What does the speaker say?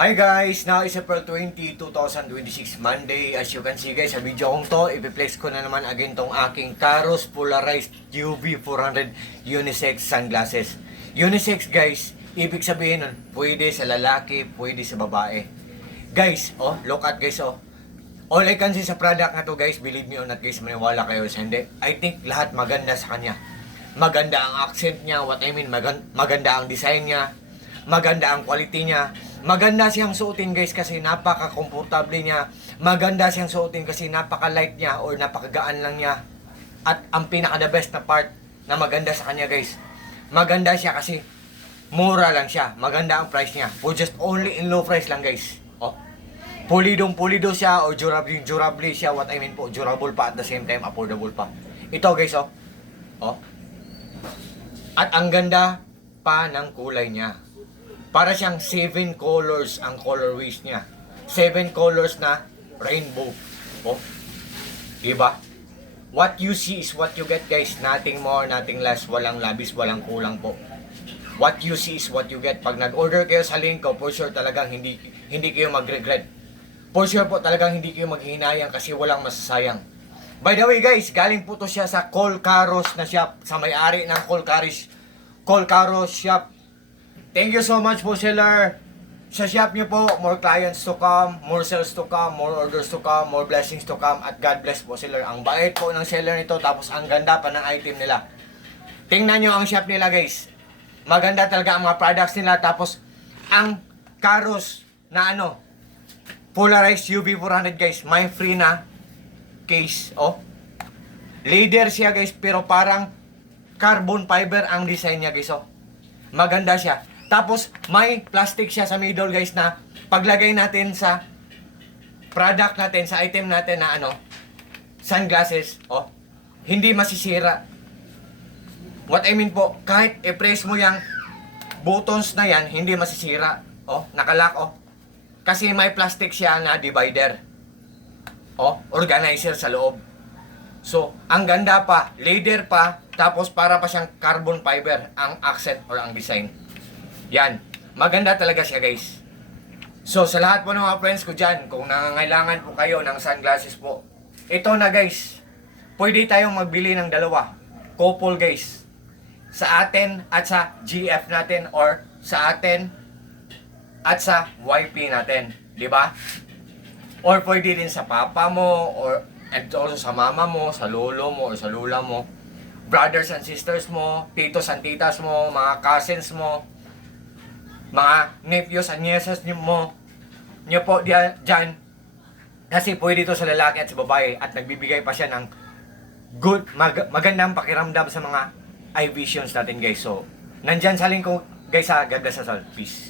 Hi guys! Now is April 20, 2026 Monday. As you can see guys, sa video kong to, ipi-place ko na naman again tong aking Karos Polarized UV400 Unisex Sunglasses. Unisex guys, ibig sabihin nun, pwede sa lalaki, pwede sa babae. Guys, look at guys, all I can see sa product na to guys, believe me or not guys, maniwala kayo sa hindi. I think lahat maganda sa kanya. Maganda ang accent niya, maganda ang design niya, maganda ang quality niya. Maganda siyang suotin guys kasi napaka-komportable niya. Maganda siyang suotin kasi napaka-light niya or napakagaan lang niya. At ang pinaka-the best na part na maganda sa kanya guys, maganda siya kasi mura lang siya. Maganda ang price niya. For just only in low price lang guys. Pulido siya o durable siya. What I mean po, durable pa at the same time affordable pa. Ito guys, At ang ganda pa ng kulay niya. Para siyang 7 colors ang colorways niya. 7 colors na rainbow. Diba? What you see is what you get guys. Nothing more, nothing less. Walang labis, walang kulang po. What you see is what you get. Pag nag-order kayo sa link ko, for sure talagang hindi kayo mag-regret. For sure po talagang hindi kayo maghihinayang kasi walang masasayang. By the way guys, galing po to siya sa Col Caros na shop. Sa may-ari ng Col Caros shop. Thank you so much po seller. Sa shop niyo po, more clients to come, more sales to come, more orders to come, more blessings to come, at God bless po seller. Ang bait po ng seller nito, tapos ang ganda pa ng item nila. Tingnan nyo ang shop nila guys. Maganda talaga ang mga products nila, tapos ang Karos na Polarized UV400 guys, may free na case, Leather siya guys, pero parang carbon fiber ang design niya guys, Maganda siya. Tapos, may plastic siya sa middle guys na paglagay natin sa product natin, sa item natin na sunglasses, hindi masisira. What I mean po, kahit i-press mo yung buttons na yan, hindi masisira. Nakalock, Kasi may plastic siya na divider. Organizer sa loob. So, ang ganda pa, leather pa, tapos para pa siyang carbon fiber ang accent or ang design. Yan. Maganda talaga siya guys. So sa lahat po ng mga friends ko dyan, kung nangangailangan po kayo ng sunglasses po, ito na guys. Pwede tayong magbili ng dalawa. Couple guys. Sa atin at sa GF natin or sa atin at sa YP natin. Diba? Or pwede din sa papa mo or and also sa mama mo, sa lolo mo or sa lula mo. Brothers and sisters mo, titos and titas mo, mga cousins mo, mga nephews and nieces mo, nyo po dyan, kasi pwede ito sa lalaki at sa babae at nagbibigay pa siya ng magandang pakiramdam sa mga eye visions natin guys. So, nandyan sa link ko guys, God bless us all. Peace.